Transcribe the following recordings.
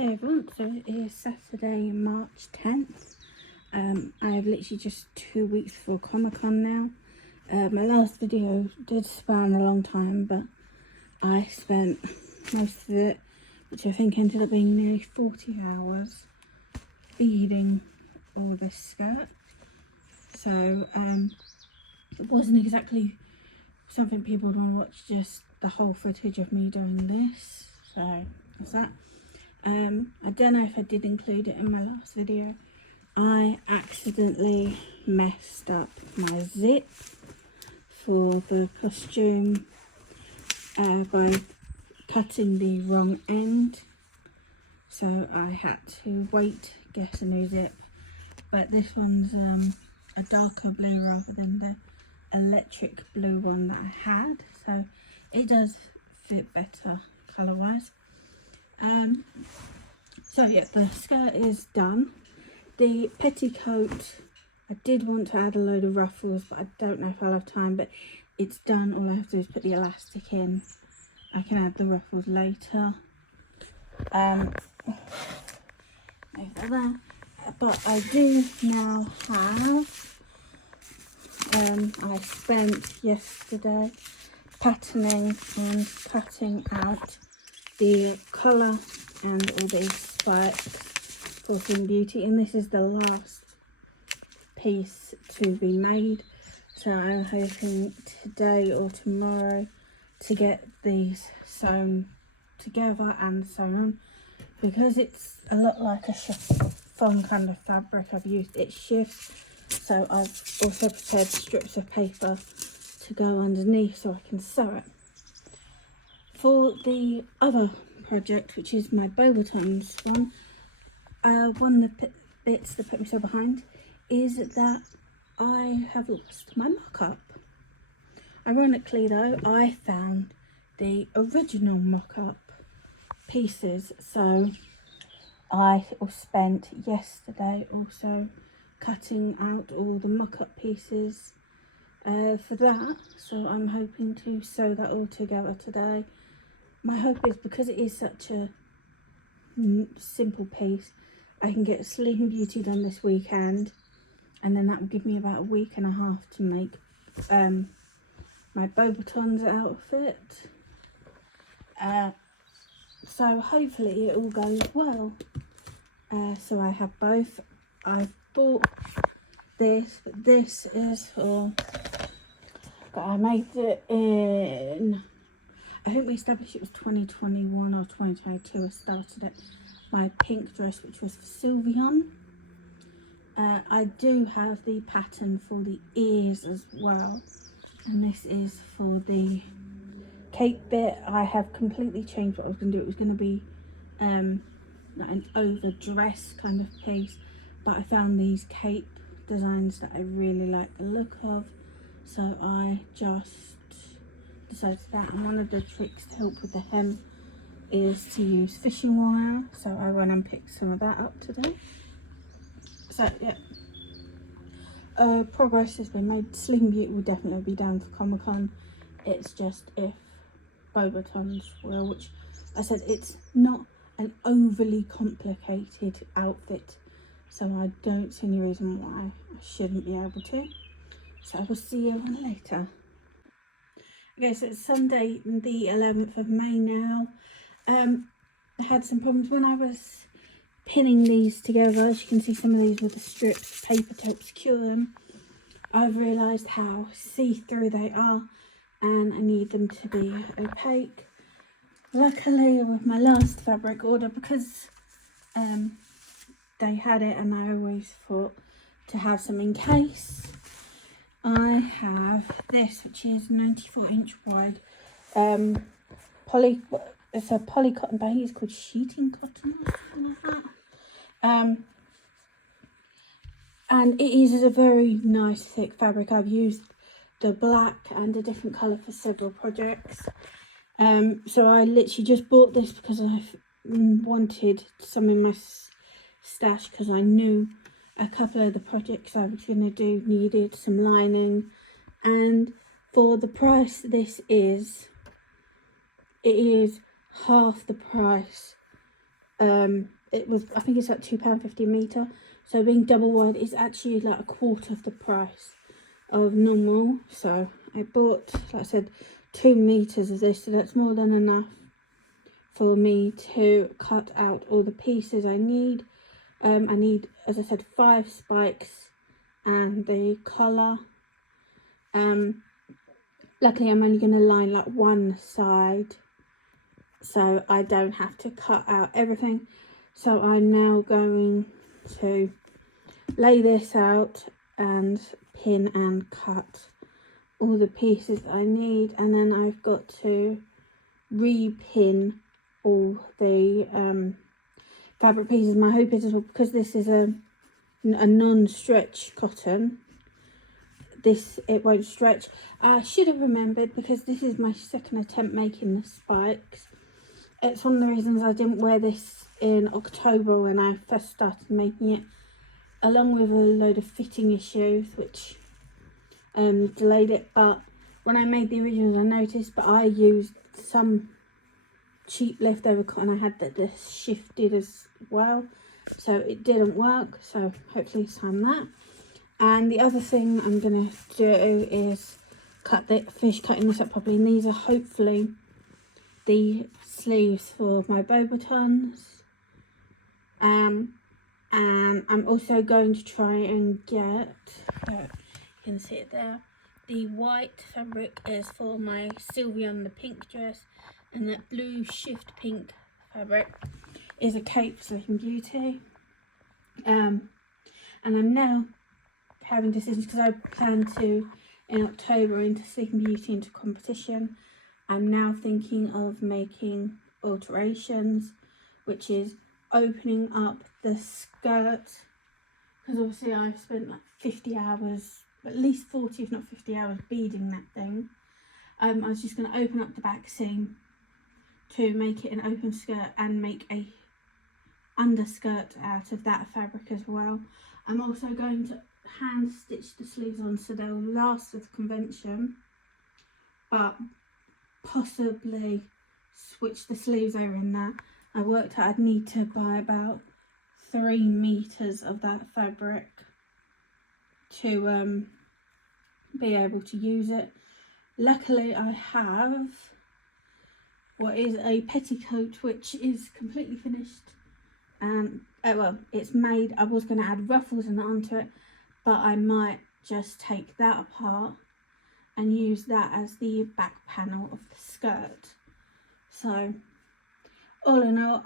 Hey everyone, so it is Saturday, March 10th. I have literally just 2 weeks before Comic-Con now. My last video did span a long time, but I spent most of it, which I think ended up being nearly 40 hours, feeding all this skirt. So it wasn't exactly something people would want to watch, just the whole footage of me doing this. So that's that. I don't know if I did include it in my last video. I accidentally messed up my zip for the costume by cutting the wrong end. So I had to get a new zip. But this one's a darker blue rather than the electric blue one that I had. So it does fit better colour wise. So yeah, the skirt is done. The petticoat, I did want to add a load of ruffles, but I don't know if I'll have time, but it's done. All I have to do is put the elastic in. I can add the ruffles later. Over there. But I do now have, I spent yesterday patterning and cutting out the collar and all these spikes for Sleeping Beauty, and this is the last piece to be made, so I'm hoping today or tomorrow to get these sewn together and sewn on, because it's a lot like a chiffon kind of fabric. I've used it shifts, so I've also prepared strips of paper to go underneath so I can sew it. For the other project, which is my beauxbatons one, one of the bits that put me so behind is that I have lost my mock-up. Ironically though, I found the original mock-up pieces, so I spent yesterday also cutting out all the mock-up pieces for that, so I'm hoping to sew that all together today. My hope is, because it is such a simple piece, I can get Sleeping Beauty done this weekend, and then that will give me about a week and a half to make my beauxbatons outfit. So hopefully it all goes well. So I have both. I've bought this, but this is for, I made it in, I think we established it was 2021 or 2022 I started it. My pink dress, which was for Sylveon. I do have the pattern for the ears as well, and this is for the cape bit. I have completely changed what I was going to do. It was going to be like an overdress kind of piece, but I found these cape designs that I really like the look of, so I just decided that. And one of the tricks to help with the hem is to use fishing wire, so I went and picked some of that up today. So yeah, progress has been made. Sleeping Beauty will definitely be down for Comic-Con. It's just if beauxbatons will, which I said, it's not an overly complicated outfit, so I don't see any reason why I shouldn't be able to. So I will see you on later. Okay, so it's Sunday the 11th of May now. I had some problems when I was pinning these together. As you can see, some of these with the strips of paper to help secure them. I've realised how see-through they are, and I need them to be opaque. Luckily with my last fabric order, because they had it and I always thought to have some in case, I have this, which is 94-inch wide it's a poly cotton, but I think it's called sheeting cotton or something like that. And it is a very nice thick fabric. I've used the black and a different colour for several projects. So I literally just bought this because I wanted some in my stash, because I knew a couple of the projects I was going to do needed some lining, and for the price this is, it is half the price It was, I think it's like £2.50 a metre. So being double wide is actually like a quarter of the price of normal. So I bought, like I said, 2 meters of this, so that's more than enough for me to cut out all the pieces I need. I need, as I said, 5 spikes and the collar. Luckily I'm only going to line like one side, so I don't have to cut out everything. So I'm now going to lay this out and pin and cut all the pieces I need, and then I've got to repin all the fabric pieces. My hope is, because this is a non-stretch cotton, it won't stretch. I should have remembered, because this is my second attempt making the spikes. It's one of the reasons I didn't wear this in October when I first started making it, along with a load of fitting issues which delayed it. But when I made the originals I noticed, but I used some cheap leftover cotton I had that this shifted as well, so it didn't work. So hopefully this time that. And the other thing I'm gonna do is finish cutting this up properly, and these are hopefully the sleeves for my beauxbatons. And I'm also going to try and get, you can see it there, the white fabric is for my Sylvia on the pink dress, and that blue shift pink fabric is a cape for Sleeping Beauty. And I'm now having decisions, because I plan to, in October, into Sleeping Beauty into competition. I'm now thinking of making alterations, which is opening up the skirt, because obviously I've spent like 50 hours, at least 40 if not 50 hours beading that thing. I was just going to open up the back seam to make it an open skirt and make a underskirt out of that fabric as well. I'm also going to hand stitch the sleeves on so they'll last with convention, but possibly switch the sleeves over in that. I worked out I'd need to buy about 3 meters of that fabric to be able to use it. Luckily I have what is a petticoat which is completely finished, and well, it's made. I was going to add ruffles and onto it, but I might just take that apart and use that as the back panel of the skirt. So all in all,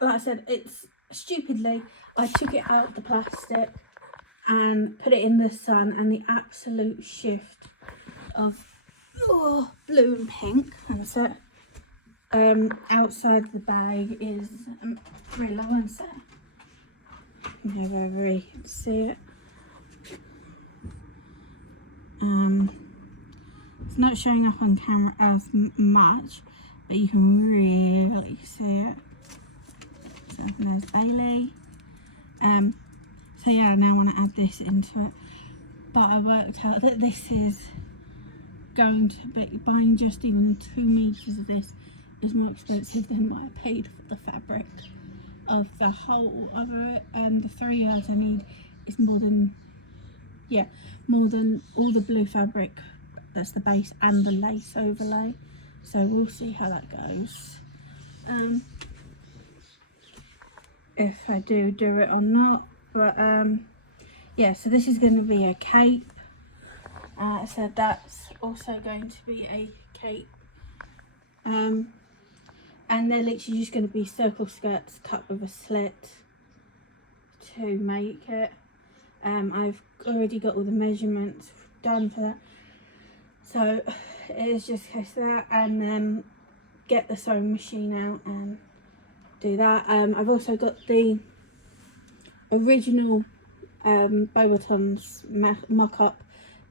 like I said, it's stupidly, I took it out the plastic and put it in the sun, and the absolute shift of blue and pink, and so outside the bag is really low, and so never really see it. It's not showing up on camera as much, but you can really see it. So there's Bailey. So yeah, I now want to add this into it, but I worked out that this is going to be, buying just even 2 meters of this is more expensive than what I paid for the fabric of the whole of it, and the 3 yards I need is more than all the blue fabric, that's the base, and the lace overlay. So we'll see how that goes, if I do it or not. But yeah, so this is going to be a cape, so that's also going to be a cape, and they're literally just going to be circle skirts cut with a slit to make it. I've already got all the measurements done for that, so it is just a case of that, and then get the sewing machine out and do that. I've also got the original beauxbatons mock-up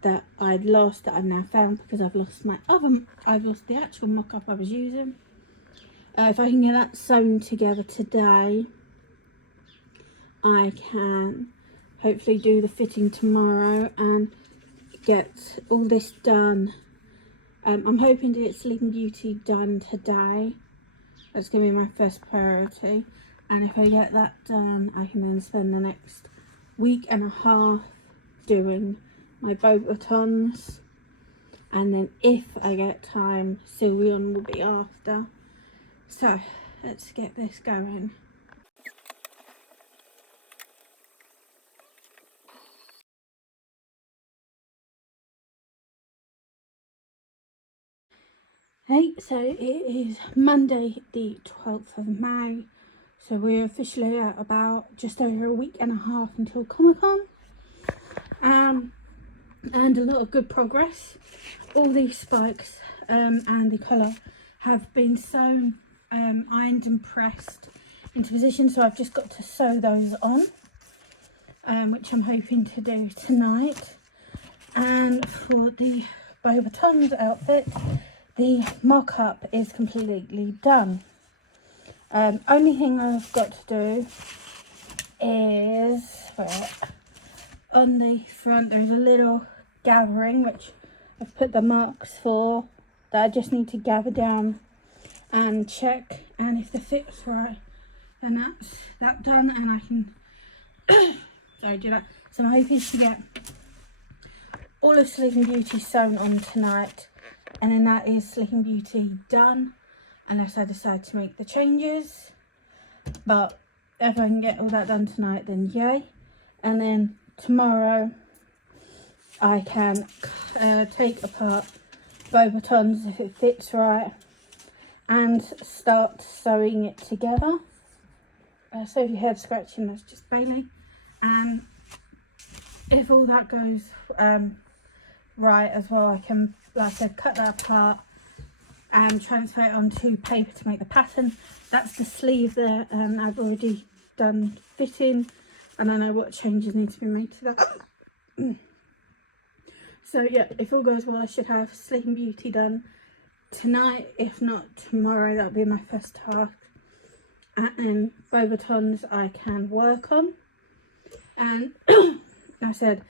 that I'd lost, that I've now found, because I've lost the actual mock-up I was using. If I can get that sewn together today, I can hopefully do the fitting tomorrow and get all this done. I'm hoping to get Sleeping Beauty done today, That's going to be my first priority. And if I get that done, I can then spend the next week and a half doing my beauxbatons. And then if I get time, Sylveon will be after. So let's get this going. Hey, so it is Monday the 12th of May. So we're officially at about just over a week and a half until Comic-Con. And a lot of good progress. All these spikes and the colour have been sewn, ironed and pressed into position. So I've just got to sew those on, which I'm hoping to do tonight. And for the beauxbatons outfit, the mock-up is completely done. Only thing I've got to do is, on the front there is a little gathering which I've put the marks for, that I just need to gather down and check, and if the fit's right, then that's that done, and I can sorry, do that. So I'm hoping to get all of Sleeping Beauty sewn on tonight, and then that is Sleeping Beauty done, unless I decide to make the changes. But if I can get all that done tonight, then yay. And then tomorrow I can take apart beauxbatons if it fits right and start sewing it together. So if you heard scratching, that's just Bailey. And if all that goes right as well, I can, like I said, cut that apart and transfer it onto paper to make the pattern. That's the sleeve there, and I've already done fitting, and I know what changes need to be made to that. So yeah, if all goes well, I should have Sleeping Beauty done tonight. If not tomorrow, that'll be my first task. And then beauxbatons I can work on. And I said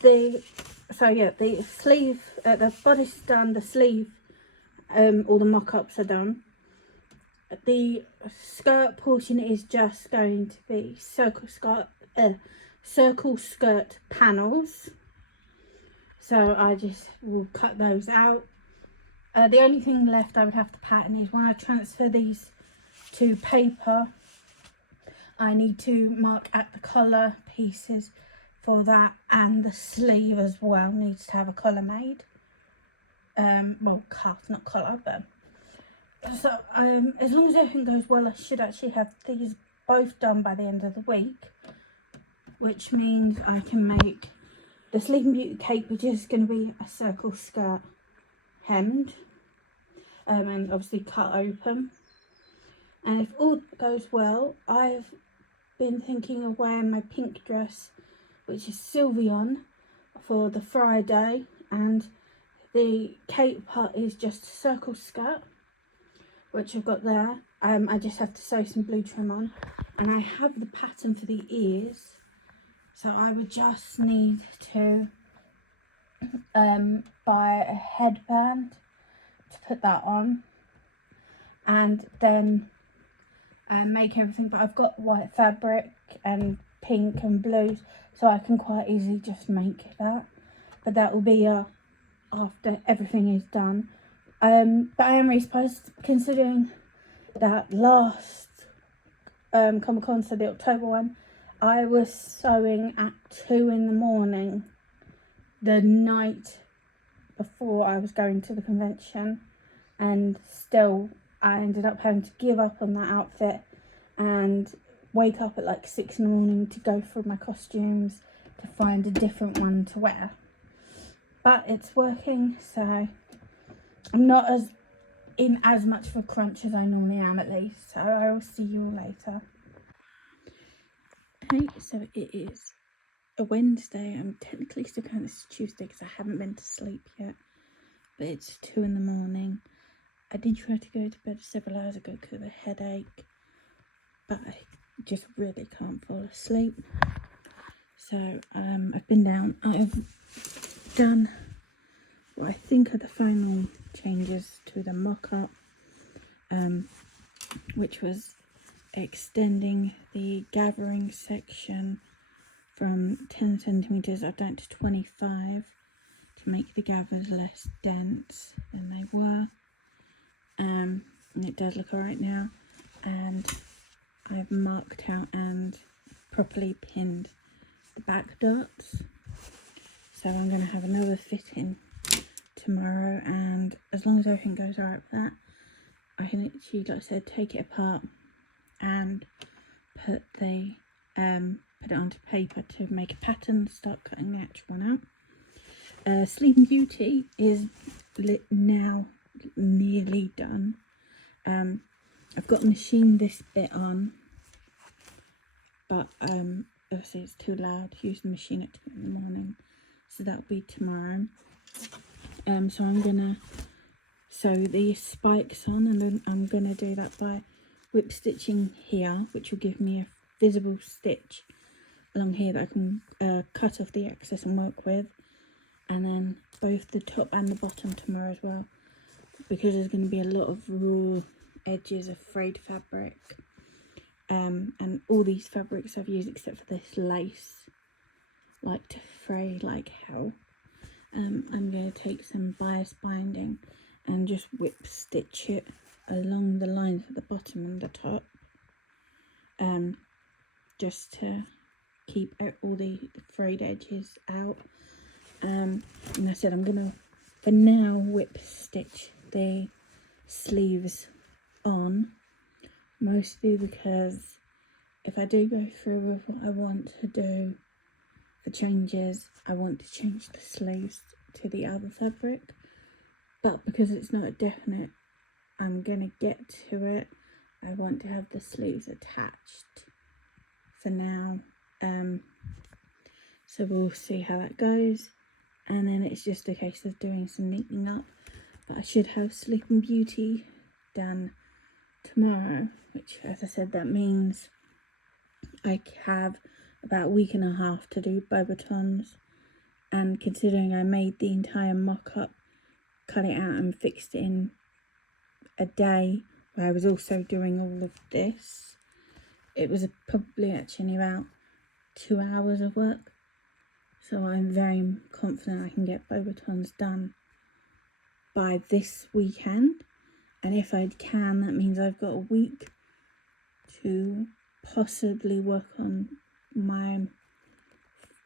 the sleeve, the body's done, the sleeve, all the mock-ups are done. The skirt portion is just going to be circle skirt panels. So I just will cut those out. The only thing left I would have to pattern is when I transfer these to paper, I need to mark at the collar pieces for that, and the sleeve as well needs to have a collar made. Well, cuff, not collar, but so as long as everything goes well, I should actually have these both done by the end of the week, which means I can make the Sleeping Beauty cape, which is going to be a circle skirt hemmed, and obviously cut open. And if all goes well, I've been thinking of wearing my pink dress, which is Sylveon, for the Friday, and the cape part is just a circle skirt, which I've got there. I just have to sew some blue trim on, and I have the pattern for the ears, so I would just need to buy a headband to put that on, and then make everything. But I've got white fabric and pink and blues, so I can quite easily just make that. But that will be after everything is done. But I am really surprised, considering that last Comic-Con, so the October one, I was sewing at 2 in the morning the night before I was going to the convention, and still I ended up having to give up on that outfit and wake up at like 6 in the morning to go through my costumes to find a different one to wear. But it's working, so I'm not in as much of a crunch as I normally am, at least. So I will see you all later. Okay, so it is a Wednesday. I'm technically still counting this Tuesday because I haven't been to sleep yet. But it's 2 in the morning. I did try to go to bed several hours ago because of a headache, but I just really can't fall asleep. So I've been down. I've done what I think are the final changes to the mock-up. which was extending the gathering section from 10 centimetres up down to 25 to make the gathers less dense than they were. And it does look alright now, and I've marked out and properly pinned the back dots. So I'm going to have another fitting tomorrow, and as long as everything goes alright with that, I can actually, like I said, take it apart and put it onto paper to make a pattern, start cutting the actual one out. Sleeping Beauty is now nearly done. I've got machined this bit on, but obviously it's too loud to use the machine at 2 in the morning, so that'll be tomorrow. So I'm gonna sew these spikes on, and then I'm gonna do that by whip stitching here, which will give me a visible stitch along here that I can cut off the excess and work with, and then both the top and the bottom tomorrow as well, because there's going to be a lot of raw edges of frayed fabric, and all these fabrics I've used except for this lace like to fray like hell. I'm going to take some bias binding and just whip stitch it along the lines at the bottom and the top, just to keep all the frayed edges out. And I said I'm going to, for now, whip stitch the sleeves on, mostly because if I do go through with what I want to do for changes, I want to change the sleeves to the other fabric, but because it's not a definite I'm gonna get to it, I want to have the sleeves attached for now. So we'll see how that goes, and then it's just a case of doing some neatening up. But I should have Sleeping Beauty done tomorrow, which, as I said, that means I have about a week and a half to do beauxbatons. And considering I made the entire mock-up, cut it out and fixed it in a day where I was also doing all of this, it was probably actually about 2 hours of work. So I'm very confident I can get beauxbatons done by this weekend, and if I can, that means I've got a week to possibly work on my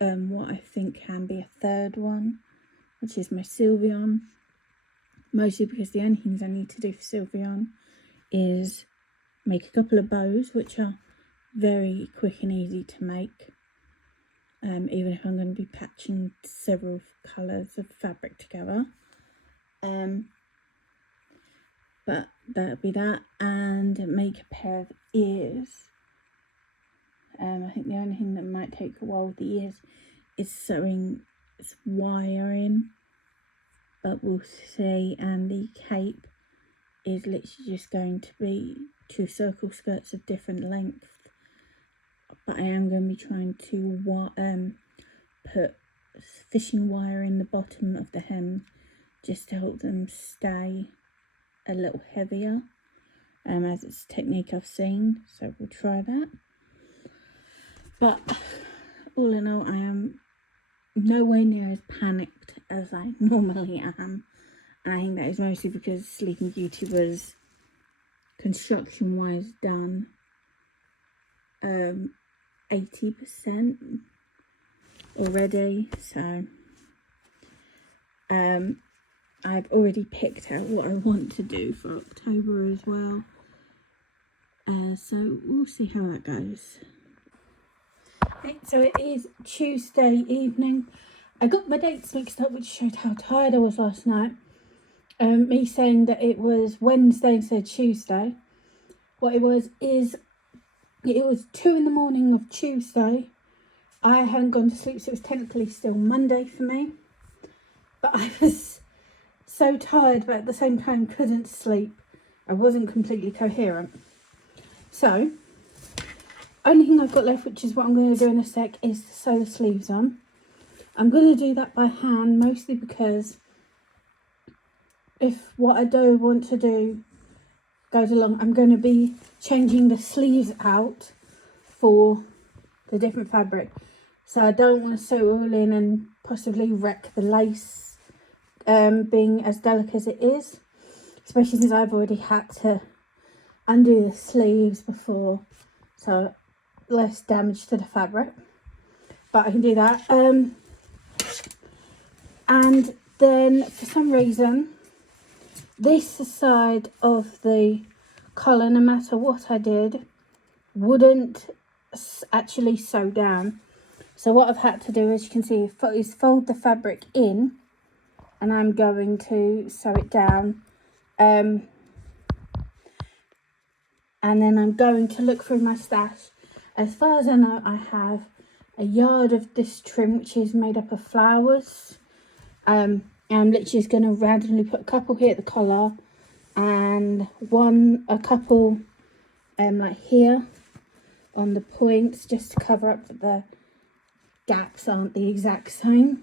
what I think can be a third one, which is my Sylveon, mostly because the only things I need to do for Sylveon is make a couple of bows, which are very quick and easy to make, even if I'm going to be patching several colours of fabric together. But that'll be that, and make a pair of ears. I think the only thing that might take a while with the ears is sewing this wire in, but we'll see. And the cape is literally just going to be 2 circle skirts of different length, but I am going to be trying to put fishing wire in the bottom of the hem just to help them stay a little heavier, as it's a technique I've seen, so we'll try that. But all in all, I am nowhere near as panicked as I normally am, and I think that is mostly because Sleeping Beauty was construction wise done 80% already, so I've already picked out what I want to do for October as well, so we'll see how that goes. So it is Tuesday evening. I got my dates mixed up, which showed how tired I was last night. Me saying that it was Wednesday instead of Tuesday. What it was is, it was 2 in the morning of Tuesday. I hadn't gone to sleep, so it was technically still Monday for me. But I was so tired, but at the same time couldn't sleep. I wasn't completely coherent. So, only thing I've got left, which is what I'm going to do in a sec, is to sew the sleeves on. I'm going to do that by hand, mostly because if what I do want to do goes along, I'm going to be changing the sleeves out for the different fabric. So I don't want to sew it all in and possibly wreck the lace being as delicate as it is. Especially since I've already had to undo the sleeves before. So less damage to the fabric. But I can do that. And then for some reason, this side of the collar, no matter what I did, wouldn't actually sew down. So what I've had to do, as you can see, is fold the fabric in, and I'm going to sew it down. And then I'm going to look through my stash. As far as I know, I have a yard of this trim, which is made up of flowers. I'm literally just going to randomly put a couple here at the collar, and a couple like here on the points, just to cover up that the gaps aren't the exact same.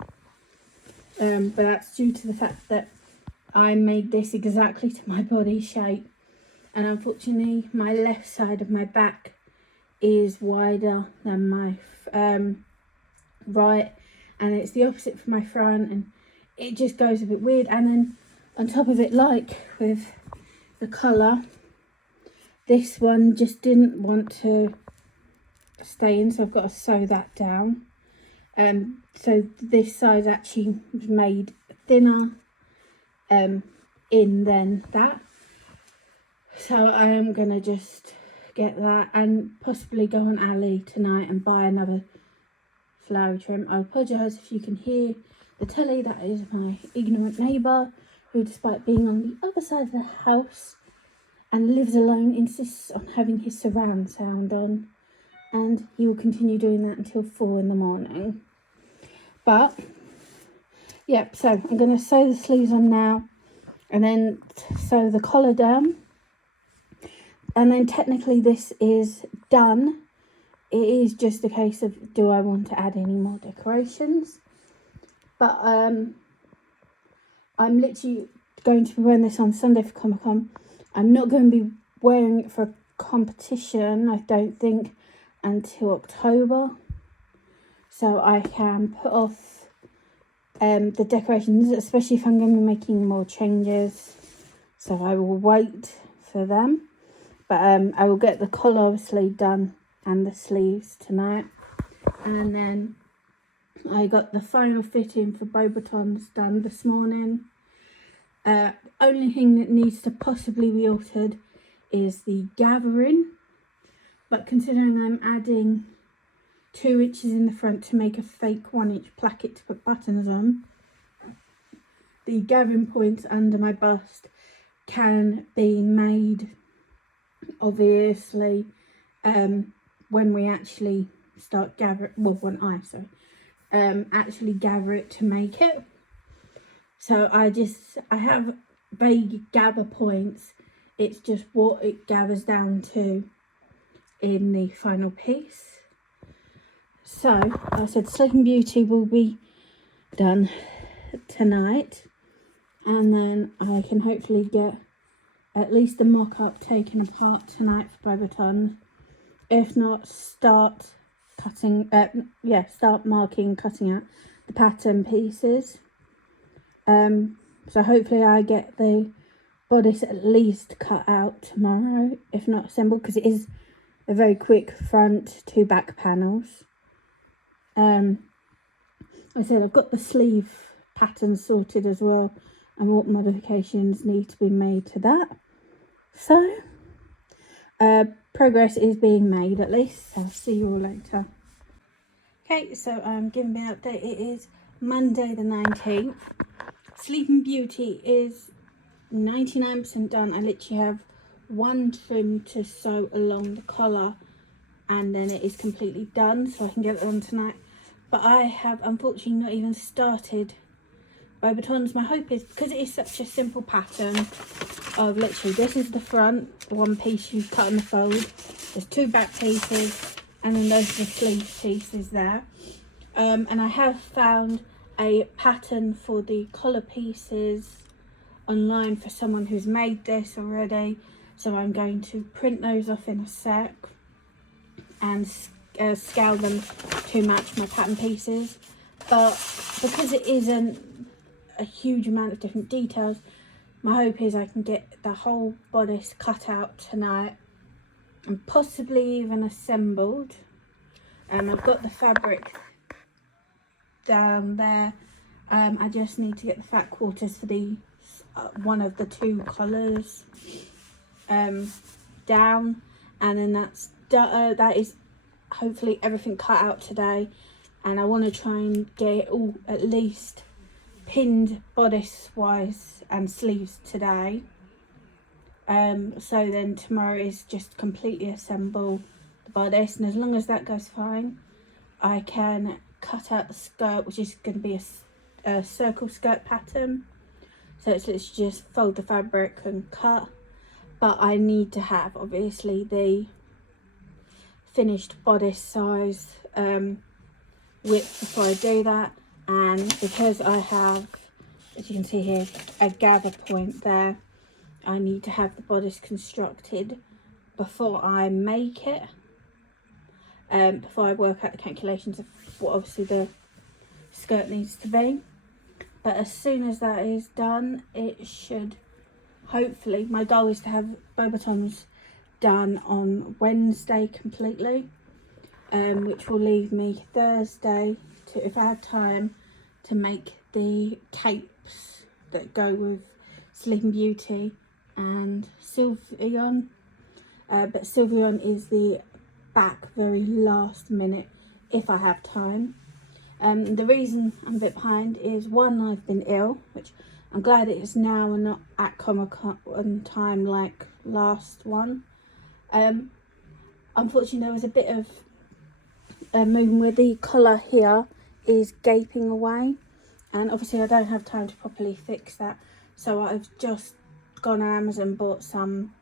But that's due to the fact that I made this exactly to my body shape, and unfortunately my left side of my back is wider than my right, and it's the opposite for my front, and it just goes a bit weird. And then on top of it, like with the collar, this one just didn't want to stay in, so I've got to sew that down. So this side actually was made thinner in than that. So I am going to just get that and possibly go on Ali tonight and buy another flowery trim. I apologise if you can hear the telly. That is my ignorant neighbour, who, despite being on the other side of the house and lives alone, insists on having his surround sound on, and he will continue doing that until 4 in the morning. But yep, so I'm going to sew the sleeves on now, and then sew the collar down, and then technically this is done. It is just a case of, do I want to add any more decorations? But I'm literally going to be wearing this on Sunday for Comic Con. I'm not going to be wearing it for a competition, I don't think, until October. So I can put off the decorations, especially if I'm going to be making more changes. So I will wait for them. But I will get the collar obviously done and the sleeves tonight. And then I got the final fitting for beauxbatons done this morning. Only thing that needs to possibly be altered is the gathering. But considering I'm adding 2 inches in the front to make a fake 1-inch placket to put buttons on, the gathering points under my bust can be made, obviously, when we actually start gathering, well, when I actually gather it to make it. So I have vague gather points. It's just what it gathers down to in the final piece. So I said Sleeping Beauty will be done tonight, and then I can hopefully get at least the mock-up taken apart tonight for beauxbatons. If not, start marking, cutting out the pattern pieces. So hopefully I get the bodice at least cut out tomorrow, if not assembled, because it is a very quick front, 2 back panels. I said I've got the sleeve pattern sorted as well, and what modifications need to be made to that. So progress is being made, at least. I'll see you all later. Okay, so I'm giving an update. It is Monday the 19th. Sleeping Beauty is 99% done. I literally have 1 trim to sew along the collar, and then it is completely done, so I can get it on tonight. But I have unfortunately not even started beauxbatons. My hope is, because it is such a simple pattern of literally, this is the front, one piece you cut and fold, there's 2 back pieces, and then those are the sleeve pieces there. And I have found a pattern for the collar pieces online for someone who's made this already. So I'm going to print those off in a sec and scale them to match my pattern pieces. But because it isn't a huge amount of different details, my hope is I can get the whole bodice cut out tonight and possibly even assembled. I've got the fabric down there. I just need to get the fat quarters for the one of the two collars down, and then that is hopefully everything cut out today. And I want to try and get it all at least pinned bodice wise and sleeves today. So then tomorrow is just completely assemble the bodice, and as long as that goes fine, I can cut out the skirt, which is going to be a circle skirt pattern. So it's literally just fold the fabric and cut. But I need to have obviously the finished bodice size width before I do that, and because I have, as you can see here, a gather point there, I need to have the bodice constructed before I make it, before I work out the calculations of what obviously the skirt needs to be. But as soon as that is done, it should hopefully, my goal is to have beauxbatons done on Wednesday completely, which will leave me Thursday to, if I have time, to make the capes that go with Sleeping Beauty and Sylveon. But Sylveon is the back very last minute if I have time. The reason I'm a bit behind is, one, I've been ill, which I'm glad it is now and not at Comic-Con time like last one. Unfortunately there was a bit of movement where the collar here is gaping away, and obviously I don't have time to properly fix that, so I've just gone on Amazon, bought some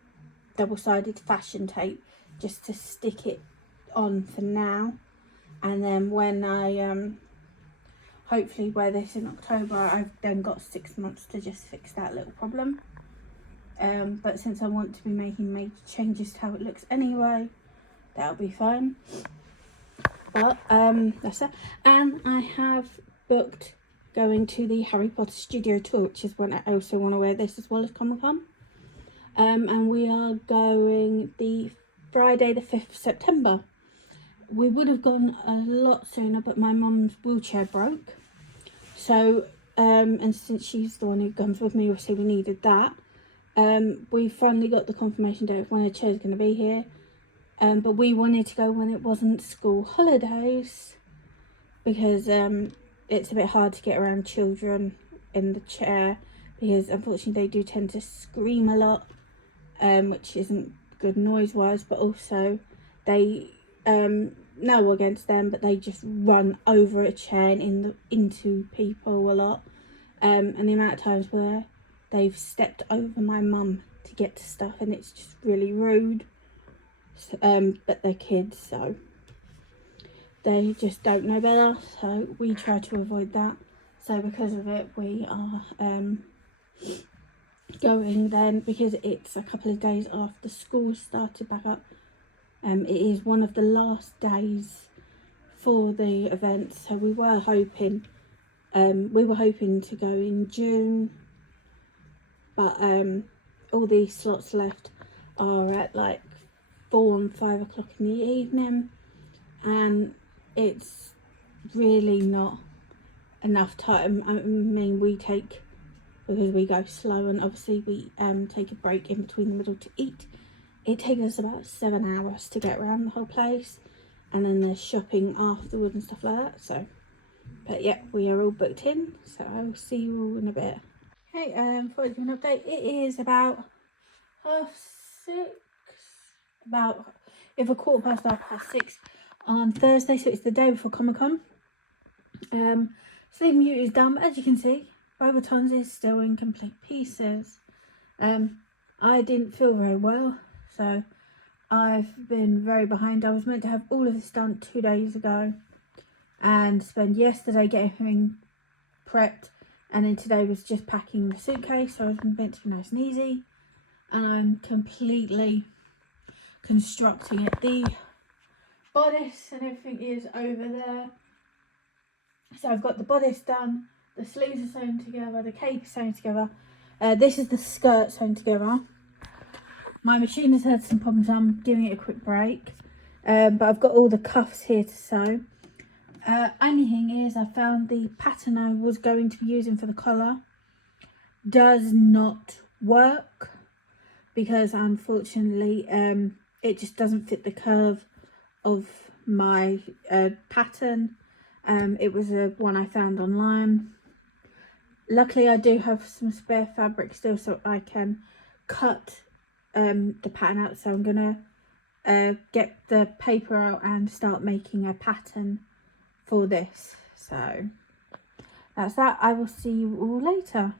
double-sided fashion tape just to stick it on for now, and then when I hopefully wear this in October, I've then got 6 months to just fix that little problem. But since I want to be making major changes to how it looks anyway, that'll be fine. But that's it. And I have booked going to the Harry Potter studio tour, which is when I also want to wear this as well as Comic-Con. And we are going the Friday the 5th of September. We would have gone a lot sooner, but my mum's wheelchair broke. So, and since she's the one who comes with me, obviously we needed that. We finally got the confirmation date of when her chair's going to be here. But we wanted to go when it wasn't school holidays, because it's a bit hard to get around children in the chair, because unfortunately they do tend to scream a lot, which isn't good noise wise, but also they no against them, but they just run over a chair and into people a lot, and the amount of times where they've stepped over my mum to get to stuff, and it's just really rude. But they're kids, so they just don't know better, so we try to avoid that. So because of it, we are going then, because it's a couple of days after school started back up. It is one of the last days for the event, so we were hoping to go in June, but all these slots left are at like 4 and 5 o'clock in the evening, and it's really not enough time. I mean, we take, because we go slow, and obviously we take a break in between the middle to eat, it takes us about 7 hours to get around the whole place, and then there's shopping afterwards and stuff like that. So, but yeah, we are all booked in, so I will see you all in a bit. Okay, for an update, it is about 6:30, about if a 6:15 on Thursday, so it's the day before Comic-Con. Sleeping Beauty is done, but as you can see, beauxbatons is still in complete pieces. I didn't feel very well, so I've been very behind. I was meant to have all of this done 2 days ago and spend yesterday getting everything prepped, and then today was just packing the suitcase, so I was meant to be nice and easy. and I'm completely constructing it. The bodice and everything is over there. So I've got the bodice done, the sleeves are sewn together, the cape is sewn together. This is the skirt sewn together. My machine has had some problems, so I'm giving it a quick break. But I've got all the cuffs here to sew. Only thing is, I found the pattern I was going to be using for the collar does not work, because unfortunately it just doesn't fit the curve of my pattern. It was one I found online. Luckily I do have some spare fabric still, so I can cut the pattern out. So I'm gonna get the paper out and start making a pattern for this. So that's that. I will see you all later.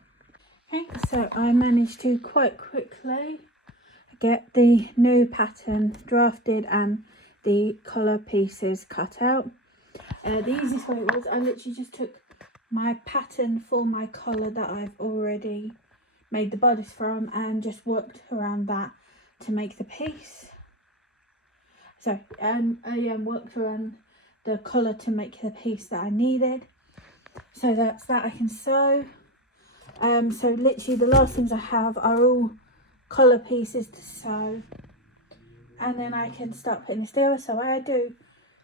Okay, so I managed to quite quickly get the new pattern drafted and the collar pieces cut out. The easiest way was I literally just took my pattern for my collar that I've already made the bodice from and just worked around that to make the piece. So I worked around the collar to make the piece that I needed. So that's that. I can sew. So literally the last things I have are all collar pieces to sew, and then I can start putting this together. So I do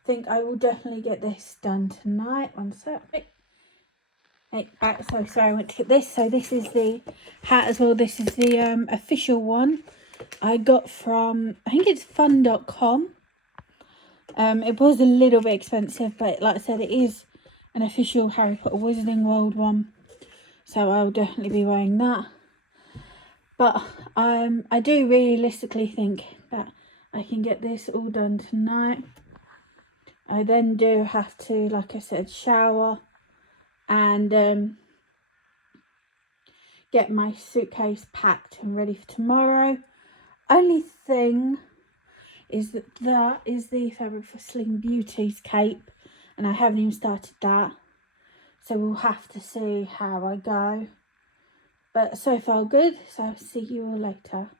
think I will definitely get this done tonight. One sec. Right, so sorry, I went to get this. So this is the hat as well. This is the official one I got from, I think it's fun.com. It was a little bit expensive, but like I said, it is an official Harry Potter Wizarding World one, so I'll definitely be wearing that. But I do realistically think that I can get this all done tonight. I then do have to, like I said, shower and get my suitcase packed and ready for tomorrow. Only thing is that is the fabric for Sling Beauty's cape, and I haven't even started that, so we'll have to see how I go. But so far good, so I'll see you all later.